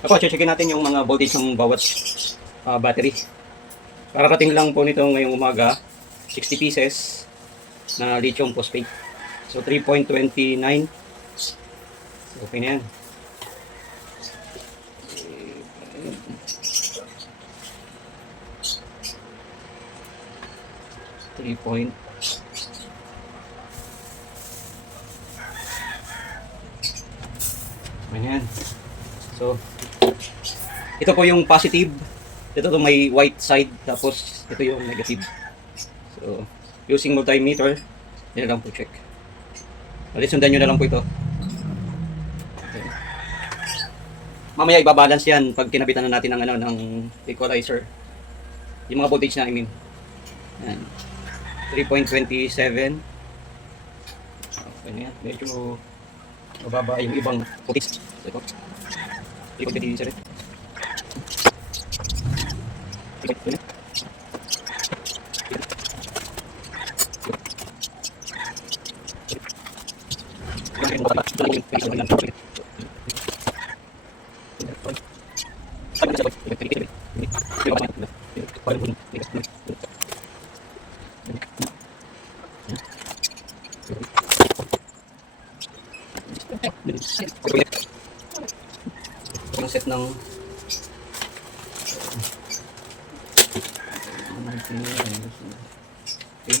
Ako, checkin natin yung mga voltage ng bawat battery. Kararating lang po nito ngayong umaga, 60 pieces na lithium phosphate. So 3.29. So, okay na yan. Three point. Ayan. So, ito po yung positive. Ito to may white side. Tapos, ito yung negative. So, using multimeter, yan lang po check. Alit, sundan nyo na lang po ito. Okay. Mamaya ibabalance yan pag kinabitan na natin ng, ng equalizer. Yung mga voltage na, I mean. Yan. 3.27. Okay na yan. Medyo mababa yung ibang voltage. Ito. 3.27. Yung set ng okay.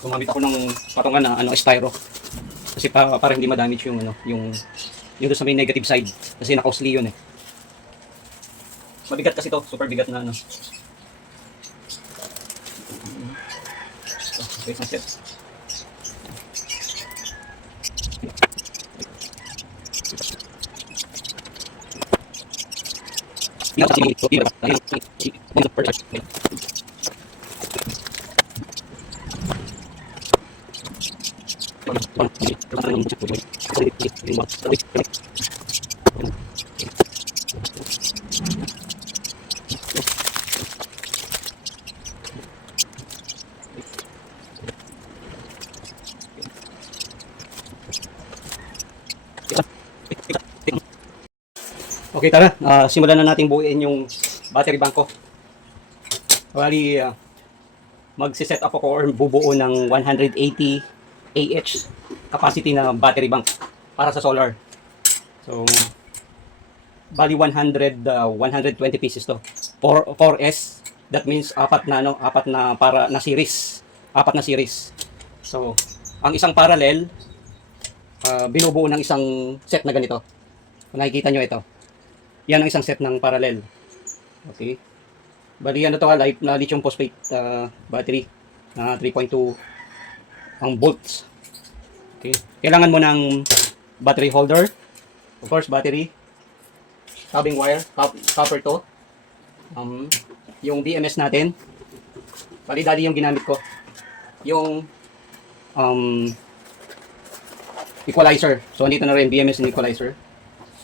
Gumamit ako ng patungan na styro kasi para hindi ma-damage yung yung doon sa may negative side kasi naka-usli yun eh. Mabigat kasi to, super bigat na Okay, isang set. Okay, tara. Simulan na natin buuin yung battery bank ko. Bali, magsiset up ako or bubuo ng 180 AH capacity na battery bank para sa solar. So, bali 120 pieces to. 4S, that means apat na series. Apat na series. So, ang isang parallel, binubuo ng isang set na ganito. Kung nakikita nyo ito. Yan ang isang set ng parallel. Okay. Bali ano to, na lithium phosphate battery na 3.2 ang volts. Okay. Kailangan mo ng battery holder. Of course, battery. Tabbing wire, copper to. Yung BMS natin. Bali dali yung ginamit ko. Yung equalizer. So andito na rin BMS and equalizer.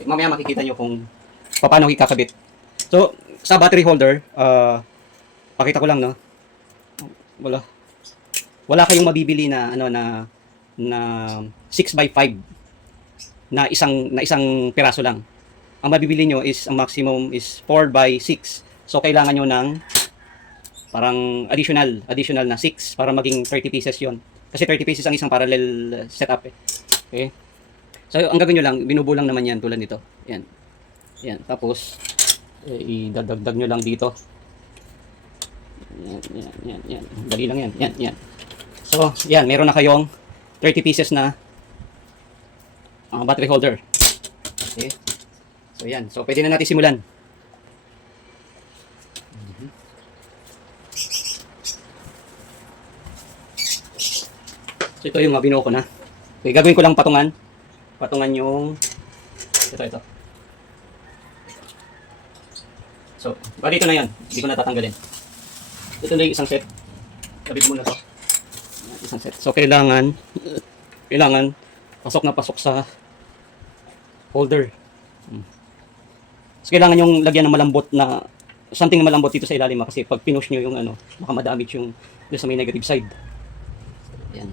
Mamaya makikita nyo kung paano ikakabit. So, sa battery holder, pakita ko lang, no? Wala kayong mabibili na na 6x5 na isang piraso lang. Ang mabibili nyo is ang maximum is 4x6. So kailangan nyo ng parang additional na 6 para maging 30 pieces 'yon. Kasi 30 pieces ang isang parallel setup eh. Okay? So ang gagawin nyo lang, binubulang naman yan tulad nito. Yan. Yan, tapos idadagdag nyo lang dito. Yan. Dali lang yan. Yan. So, yan, meron na kayong 30 pieces na battery holder. Okay. So, yan. So, pwede na natin simulan. So, ito yung binuo ko na. Okay, gagawin ko lang patungan. Patungan yung ito. So, bali ito na yan. Hindi ko na tatanggalin. Ito na yung isang set. Kabit muna to. Isang set. So, kailangan pasok na pasok sa holder. So, kailangan yung lagyan ng malambot na something na malambot dito sa ilalim kasi pag pinush nyo yung baka ma-damage yung sa may negative side. So, yan.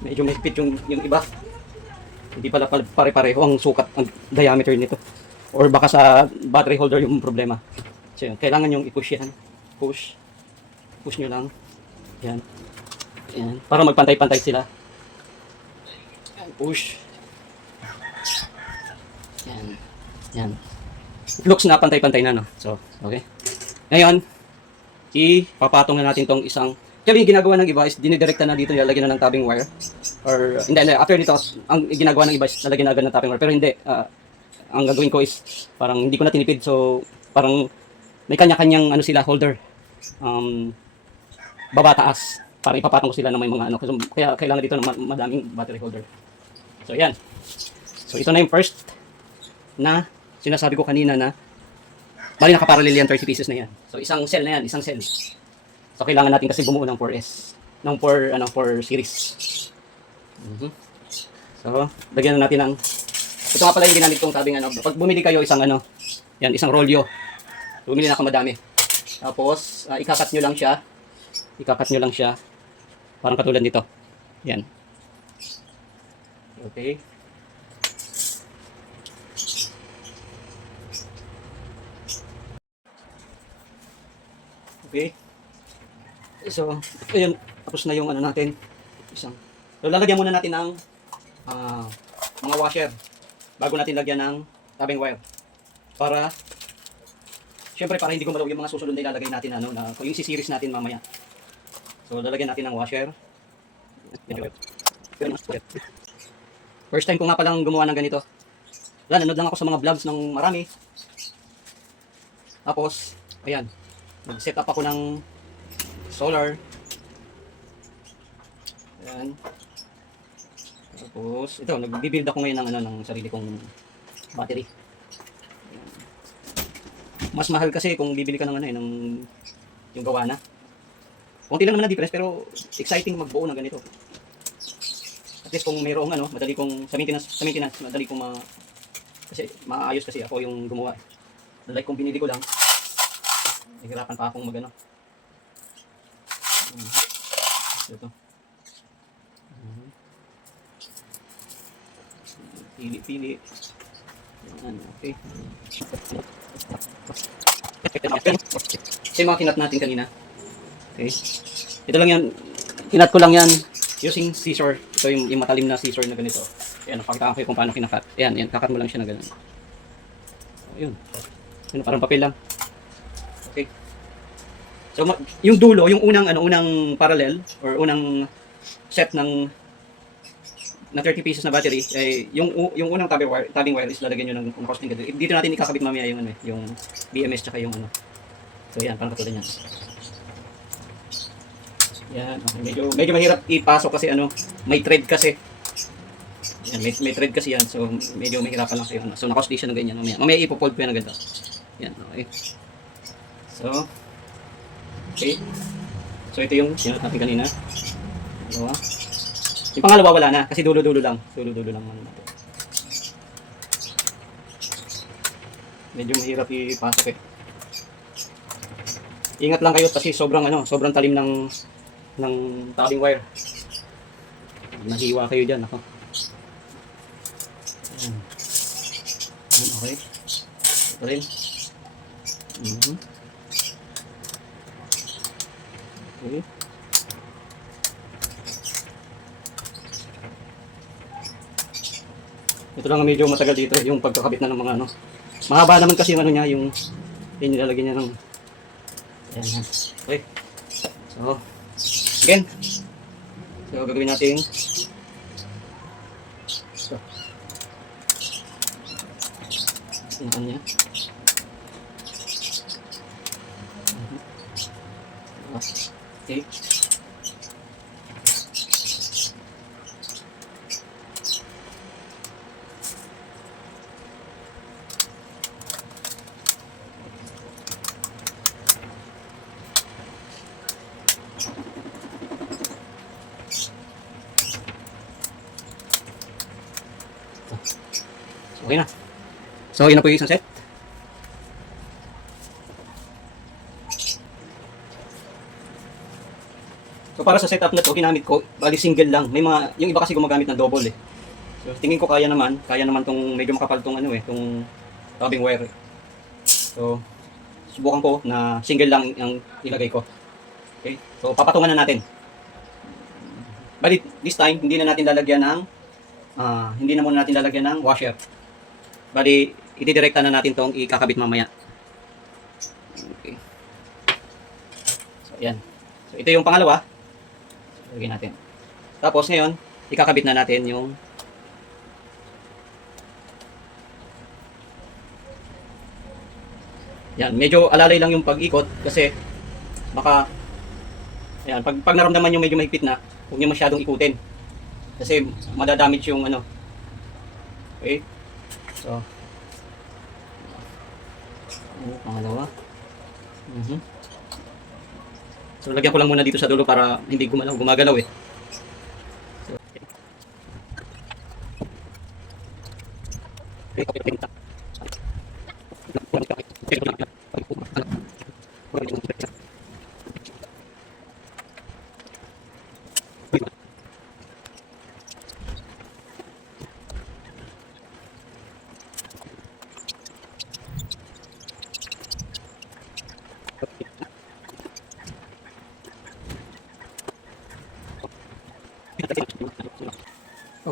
Medyo mahigpit yung iba. Hindi pala pare-pareho ang sukat, ang diameter nito. Or baka sa battery holder yung problema. So yun, kailangan yung i-push yan. Push. Push nyo lang. Yan. Yan. Para magpantay-pantay sila. Yan. Push. Yan. Yan. It looks na pantay-pantay na, no? So, okay. Ngayon, ipapatong na natin tong isang. Kaya yung ginagawa ng iba is dinidirekta na dito, nilalagyan na ng tapping wire. Or, hindi, after dito, ang ginagawa ng iba is lalagyan na agad ng tapping wire. Pero hindi, ang gagawin ko is, parang hindi ko na tinipid. So, parang may kanya-kanyang ano sila, holder. Baba taas. Para ipapatong ko sila ng may mga ano. Kaya kailangan dito ng madaming battery holder. So, yan. So, ito na yung first na sinasabi ko kanina na bali nakaparallel yan, 30 pieces na yan. So, isang cell na yan, isang cell. So, kailangan natin kasi bumuo ng 4S. Ng 4 series. So, lagyan na natin ng ito nga pala yung ginamit kong sabing ano. Pag bumili kayo isang ano, yan, isang rolyo. Bumili na ako madami. Tapos, ikakat nyo lang siya. Ikakat nyo lang siya. Parang katulad nito. Yan. Okay. Okay. So, ayun, tapos na yung ano natin. Isang. So, lalagyan muna natin ng mga washer bago natin lagyan ng tapping wire. Para syempre para hindi gumalaw yung mga susunod na ilalagay natin ano na yung si-series natin mamaya. So, lalagyan natin ng washer. First time ko nga palang gumawa ng ganito. Nanonood lang ako sa mga vlogs ng marami. Tapos, ayan. Nag-set up ako ng solar. Ayan. Tapos, ito, nag-build ako ngayon ng, ano, ng sarili kong battery. Ayan. Mas mahal kasi kung bibili ka ng, ano, ng yung gawa na. Kunti lang naman na difference, pero exciting magbuo ng ganito. At least kung mayroong, ano, madali kong, sa maintenance, madali kong kasi maayos kasi ako yung gumawa. Like kung binili ko lang, nahirapan pa akong magano. Ito. Pili. Yan, okay. Ito yung mga kinat natin kanina. Okay. Ito lang yan. Kinat ko lang yan using scissor. Ito yung matalim na scissor na ganito. Ayan, napakitaan ko kung paano kinakat. Ayan, kakat mo lang siya na ganun. Ayun. Yun, parang papel lang. Okay. So, yung dulo, yung unang parallel or unang set ng na 30 pieces na battery, ay yung unang tapping wire is lalagyan nyo ng crossing ganito. Dito natin ikakabit mamaya yung yung BMS tsaka yung ano. So, yan, parang katulad niyan. Yan, okay. Medyo mahirap ipasok kasi ano, may thread kasi. Yan, may thread kasi yan. So, medyo mahirapan lang kayo. So, naka-station ng ganyan. Mamaya ipo-fold ko yan ng ganito. Yan, okay. So, okay. So, ito yung sinunod natin kanina. Dalawa. Yung pangalawa wala na. Kasi dulo-dulo lang. Dulo-dulo lang naman natin. Medyo mahirap ipasok eh. Ingat lang kayo kasi sobrang talim ng tapping wire. Nahiwa kayo dyan. Ako. Ayan. Okay. Ito rin. Okay. Ito lang medyo matagal dito yung pagkakabit na ng mga ano. Mahaba naman kasi yung ano niya, yung nilalagyan niya ng ayan. Okay. So, again. So, gagawin natin so. Tingnan niya. Okay. Okay na. So, yun na po yung isang set. So, para sa setup na to, ginamit ko, bali single lang. May mga, yung iba kasi gumagamit ng double eh. So, tingin ko kaya naman tong medyo makapal tong ano tong rubbing wire. So, subukan ko na single lang ang ilagay ko. Okay? So, papatungan na natin. But this time, hindi na muna natin lalagyan ng washer. Bali, itidirekta na natin tong ikakabit mamaya. Okay. So, ayan. So, ito yung pangalawa. Lagyan natin. Tapos, ngayon, ikakabit na natin yung yan, medyo alalay lang yung pag-ikot kasi baka ayan, pag naramdaman yung medyo mahigpit na, huwag niyo masyadong ikutin. Kasi madadamage yung ano. Okay? So, pangalawa. So, lagyan ko lang muna dito sa dulo para hindi gumagalaw eh. So,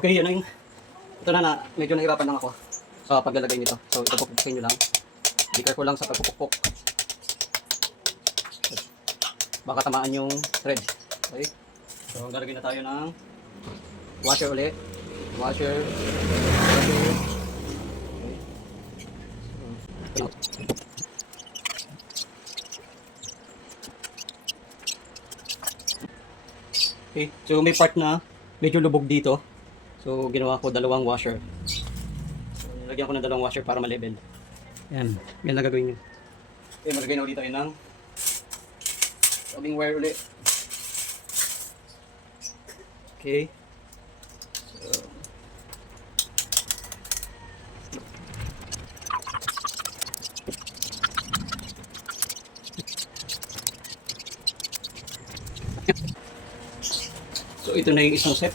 okay, yun na yung ito na medyo nahirapan lang ako sa paglalagay nito. So, ito pupukin nyo lang. Be careful lang sa pagpupukpok. Baka tamaan yung thread. Okay? So, lalagay na tayo ng washer ulit. Washer. Okay, so may part na medyo lubog dito. So, ginawa ko dalawang washer. So, nilagyan ko ng dalawang washer para ma-level. Yan, yan na gagawin nyo. Okay, malagay na ulit tayo ng rubbing wire ulit. Okay. So, ito na yung isang set.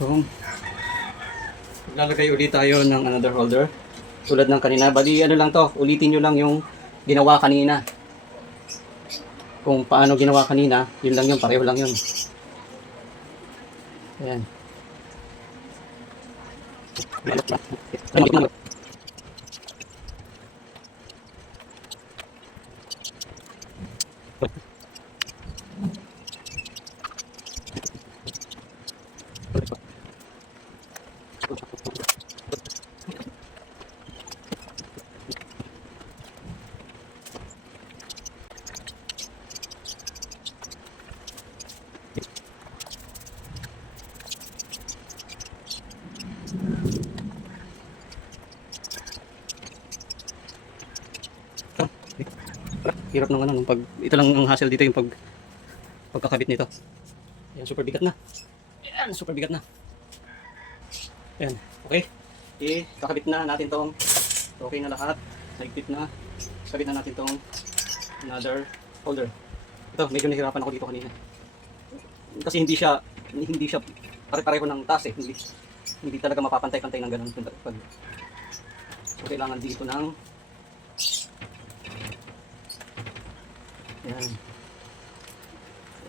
So, lalagay ulit tayo ng another holder. Tulad ng kanina. Bali, ano lang to, ulitin nyo lang yung ginawa kanina. Kung paano ginawa kanina, yun lang yun, pareho lang yun. Ayan. Hirap ng ano, pag ito lang ang hassle dito yung pagkakabit nito. Ayan, super bigat na. Ayan, super bigat na. Ayan, okay. Kakabit na natin tong okay na lahat. Naigpit na. Kabit na natin tong another holder. Ito, medyo nahirapan ako dito kanina. Kasi hindi siya pare-pareho ng taas eh. Hindi talaga mapapantay-pantay ng ganun. So, kailangan dito ng yan.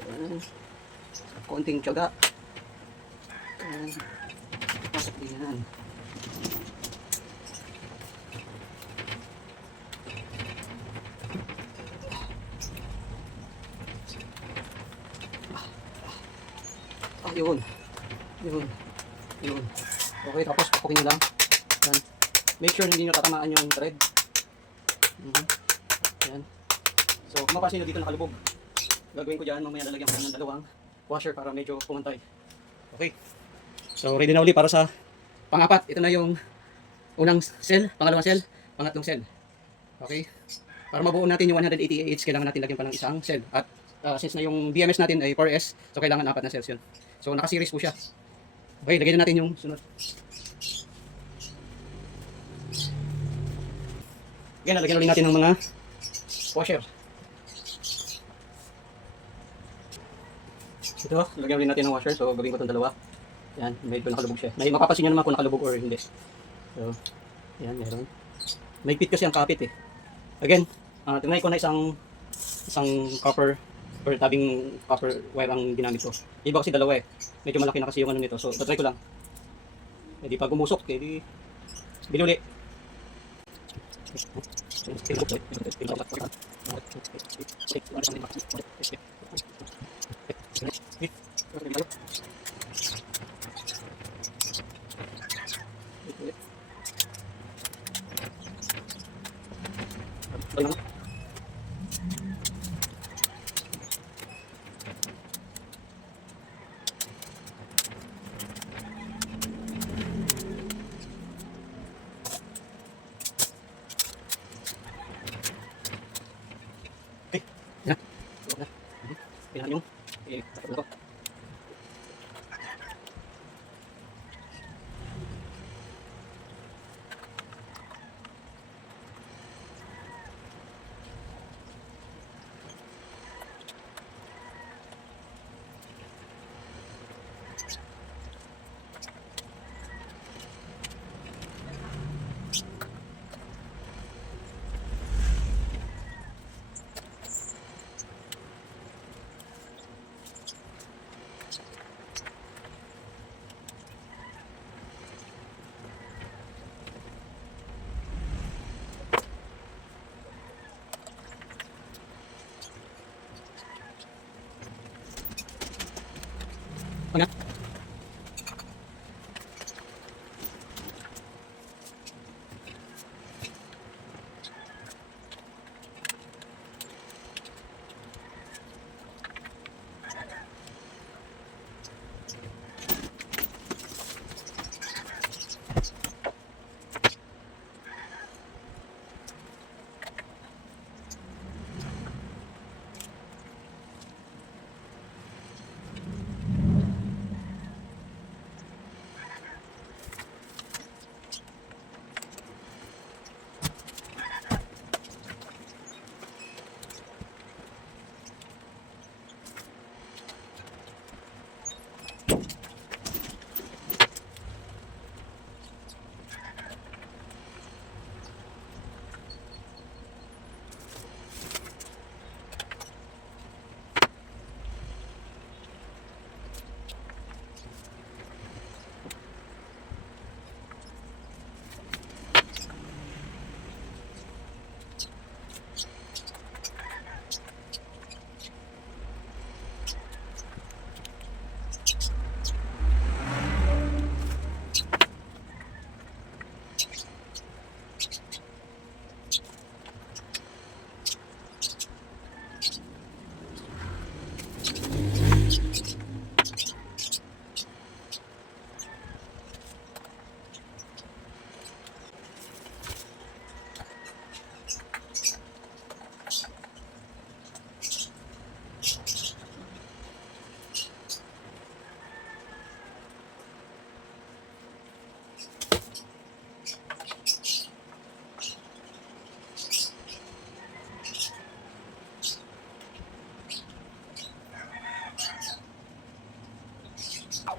Yan. Konting tiyaga. Yan. Pasok din yan. Yun. Okay, tapos pupukin nyo lang. Yan. Make sure hindi nyo tatamaan yung thread. Yan. So, kung mapasin nyo dito nakalubog, gagawin ko dyan, mamaya lalagyan ko ng dalawang washer para medyo pumantay. Okay. So, ready na uli para sa pang-apat. Ito na yung unang cell, pangalawang cell, pangatlong cell. Okay. Para mabuo natin yung 180 AH, kailangan natin lagyan pa ng isang cell. At since na yung BMS natin ay 4S, so kailangan 4 na cells yun. So, naka-series po siya. Okay, lagyan na natin yung sunod. Again, lagyan ulit natin ng mga washer. Ito, lagyan ulit natin ng washer. So, gawin ko itong dalawa. Yan, medyo nakalubog siya. Mapapansin nyo naman kung nakalubog or hindi. So, yan, meron. May pit kasi ang kapit eh. Again, tinry ko na isang copper or tabing copper wire ang ginamit ko. Iba kasi dalawa eh. Medyo malaki na kasi yung ano nito. So, try ko lang. Eh di pag gumusok, eh di binuli. Yan. Yan yung sakot na to. Ano?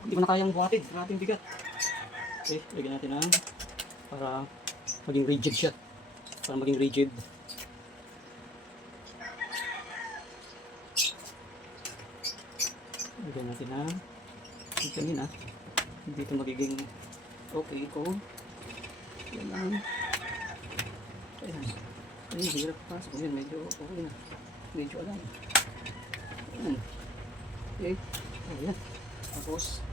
Hindi ko na kayang buhatin. Grabing bigat. Okay, lagyan natin ng para maging rigid siya. Para maging rigid. Lagyan natin ng kanina. Hindi ito magiging okay ko. Yan lang. Ayan. Ay, hirap pa. So, yun, medyo okay na. Medyo alam. Ayan. Okay. Ayan. Tapos,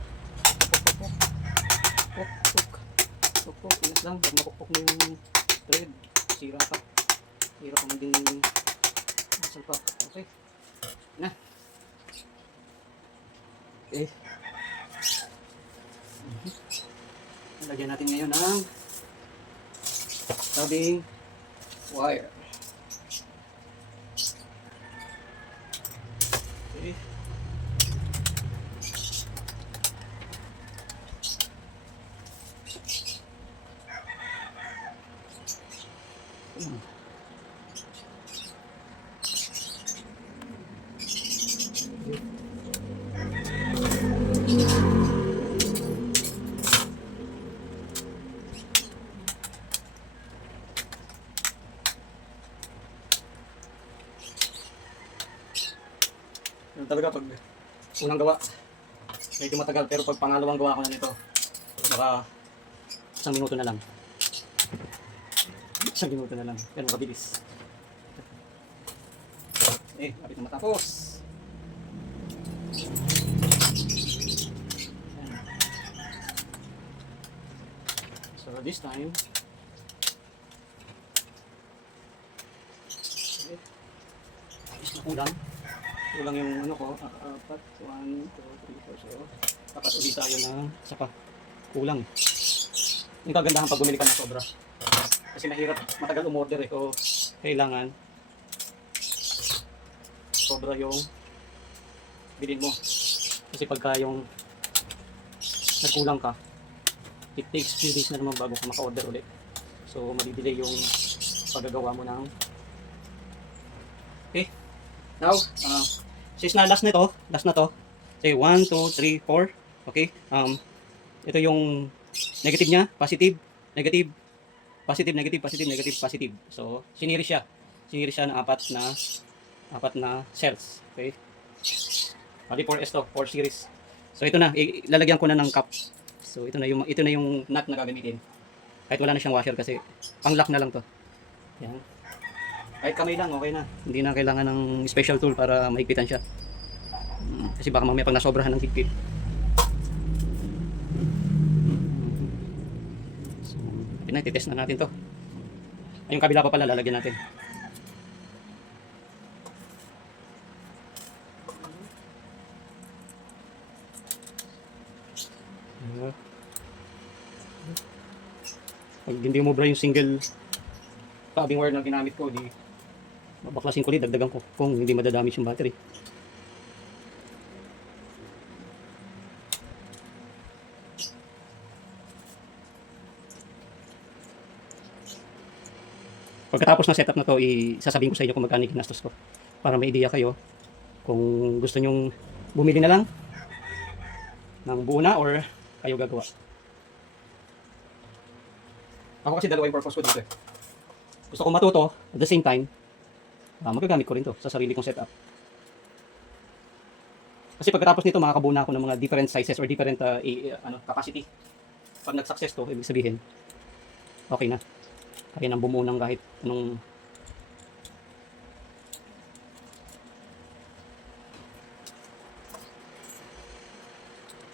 pok. Ingat lang. Pag mapokpok mo yung thread, sira ka. Hirap ka maging salpak. Okay. Na. Okay. Lagyan natin ngayon ng tabing wire. Okay. pag unang gawa, medyo matagal. Pero pag pangalawang gawa ko na nito, baka 1 minuto na lang. 1 minuto na lang. Pero mabilis. Lapit na matapos. So this time, kulang yung ano ko, 4, 1, 2, 3, 4, so dapat ulit tayo na isa pa. Kulang. Yung kagandahan pag bumili ka ng sobra. Kasi mahirap, matagal umorder eh. So, kailangan sobra yung bilhin mo. Kasi pagka yung nagkulang ka, it takes few days na naman bago ka maka-order ulit. So, madidelay yung paggagawa mo ng... Okay. Now, since na last na to, say 1, 2, 3, 4. Okay. Ito yung negative niya, positive, negative, positive, negative, positive, negative, positive. So, siniris siya. Siniris siya ng apat na cells. Okay? Bali 4S to, 4 series. So, ito na, ilalagyan ko na ng cup. So, ito na yung nut na gagamitin. Kahit wala na siyang washer kasi pang lock na lang to. Yan. Kahit kamay lang, okay na. Hindi na kailangan ng special tool para mahigpitan siya. Kasi baka mamaya pag nasobrahan ng higpit. So, titest na natin to. Ay, yung kabila pa pala, lalagyan natin. Pag hindi umubra yung single tabbing wire na ginamit ko, di babaklasin ko ulit, dagdagan ko kung hindi madadamage yung battery. Pagkatapos ng setup na to, isasabihin ko sa inyo kung magkano ginastos ko para may idea kayo kung gusto nyong bumili na lang ng buo na or kayo gagawa. Ako kasi dalawa yung purpose ko dito eh. Gusto ko matuto, at the same time, magagamit ko rin to sa sarili kong setup. Kasi pagkatapos nito, makakabuo na ako ng mga different sizes or different capacity. Pag nag-success to, ibig sabihin, okay na. Kaya nang bumuo ng kahit anong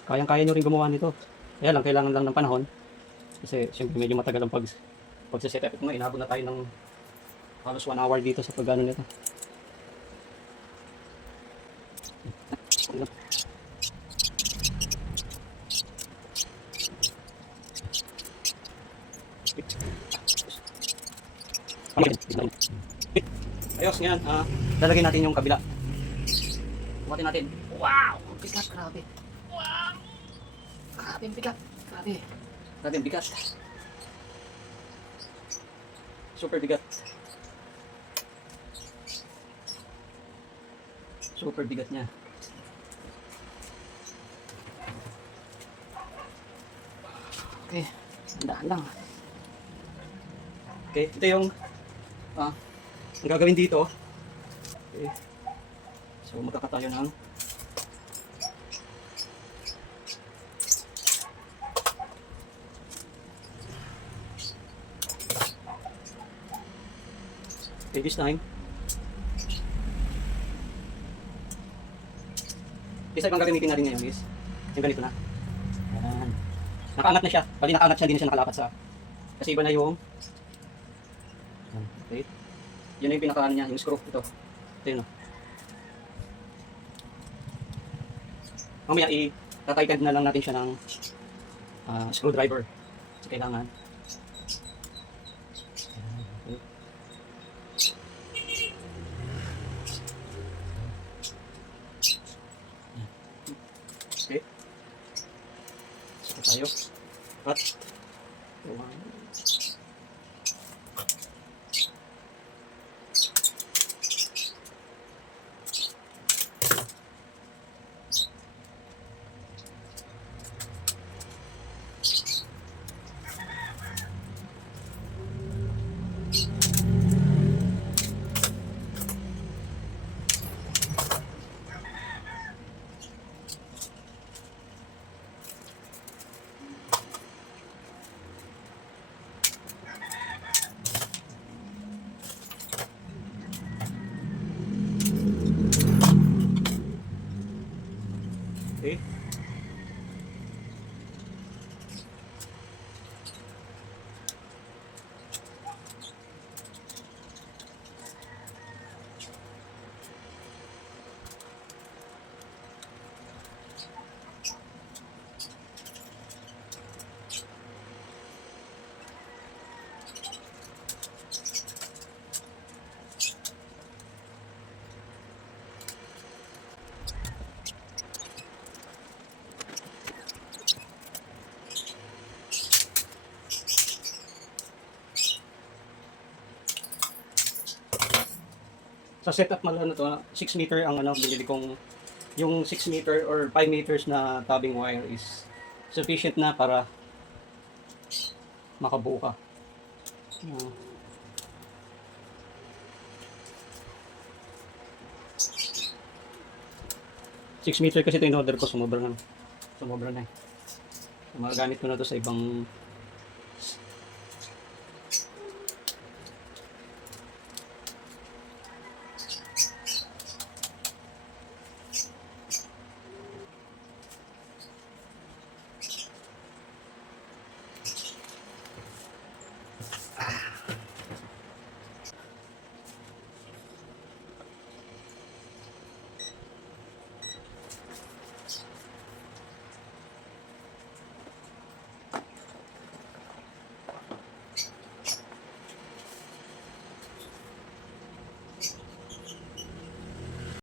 kayang-kaya nyo rin gumawa nito. Kaya lang, kailangan lang ng panahon. Kasi siyempre medyo matagal ang pag-set up. Ito nga, inabot na tayo ng halos 1 hour dito sa pag-ano nito. Ayos, ngayon, lalagay natin yung kabila. Buhatin natin. Wow! Bigat, grabe. Wow! Grabe, bigat. Grabe. Grabe, bigat. Super bigat. Super bigat niya. Okay, sandaan lang. Okay, ito yung ang gagawin dito. Okay. So, magkakatayo ng okay, this time isa ibang gagamitin natin ngayon is yung ganito na. Ayan. Nakaangat na siya. Bali nakaangat siya, hindi na siya nakalapat sa kasi iba na yung okay. Yun na yung pinaka niya, yung screw. Ito yun o. Mamaya i-tataytad na lang natin siya ng screwdriver. Kasi kailangan okay. So tayo. At Sa setup mo lang na to, 6 meter ang ano, binili kong yung 6 meter or 5 meters na tabbing wire is sufficient na para makabuo ka. 6 meter kasi ito in order ko, sumobra na. Sumobra na eh. Magagamit ko na to sa ibang